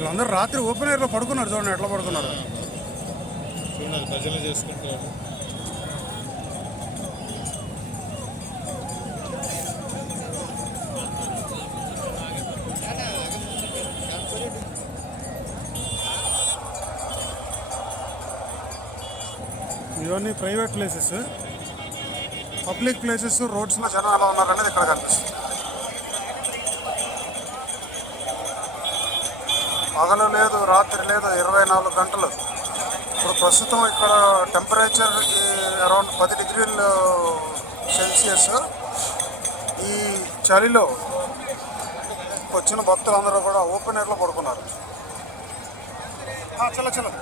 వీళ్ళందరూ రాత్రి ఓపెన్ ఎయిర్లో పడుకున్నారు, చూడండి ఎట్లా పడుకున్నారు. చూడండి భజన చేసుకుంటారు. ఇవన్నీ ప్రైవేట్ ప్లేసెస్. పబ్లిక్ ప్లేసెస్, రోడ్స్లో జనం ఎలా ఉన్నారనేది ఇక్కడ కనిపిస్తుంది. పగలు లేదు, రాత్రి లేదు, 24 గంటలు. ఇప్పుడు ప్రస్తుతం ఇక్కడ టెంపరేచర్ అరౌండ్ 10 డిగ్రీలు సెల్సియస్. ఈ చలిలో వచ్చిన భక్తులందరూ కూడా ఓపెన్ ఎయిర్లో పడుకున్నారు. చలో చలో.